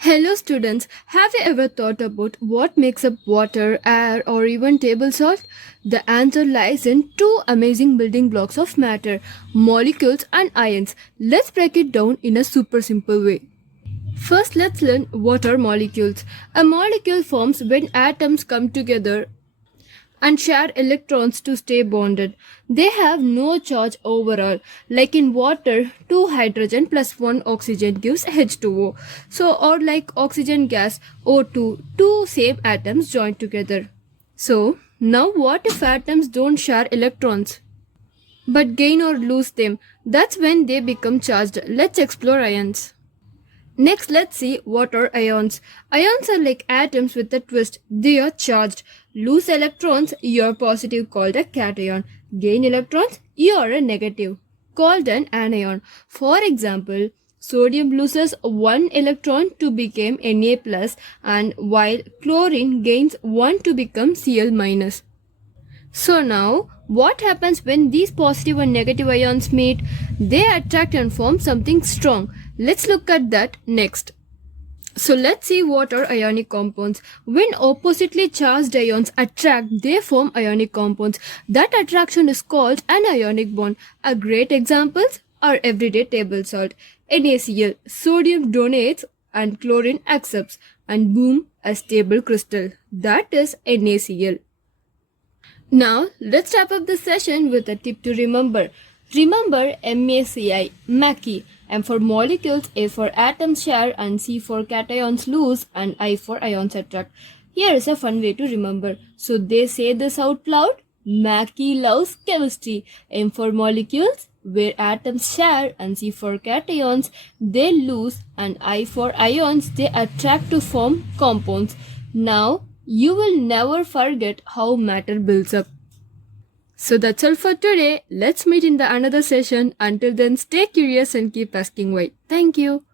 Hello students, have you ever thought about what makes up water, air or even table salt? The answer lies in two amazing building blocks of matter, molecules and ions. Let's break it down in a super simple way. First let's learn what are molecules. A molecule forms when atoms come together and share electrons to stay bonded. They have no charge overall. Like in water, 2 hydrogen plus 1 oxygen gives H2O. Or like oxygen gas, O2, two same atoms join together. So, now what if atoms don't share electrons but gain or lose them? That's when they become charged. Let's explore ions. Next, let's see what are ions. Ions are like atoms with a twist. They are charged. Lose electrons, you are positive, called a cation. Gain electrons, you are a negative, called an anion. For example, sodium loses 1 electron to become Na plus, and while chlorine gains 1 to become Cl minus. So now, what happens when these positive and negative ions meet? They attract and form something strong. Let's look at that next. So let's see what are ionic compounds. When oppositely charged ions attract, they form ionic compounds. That attraction is called an ionic bond. A great examples are everyday table salt. NaCl, sodium donates and chlorine accepts, and boom, a stable crystal. That is NaCl. Now, let's wrap up the session with a tip to remember. Remember MACI, Mackie, M for molecules, A for atoms share, and C for cations lose, and I for ions attract. Here is a fun way to remember. So they say this out loud. Mackie loves chemistry. M for molecules, where atoms share, and C for cations, they lose, and I for ions, they attract to form compounds. Now, you will never forget how matter builds up. So that's all for today. Let's meet in the another session. Until then, stay curious and keep asking why. Thank you.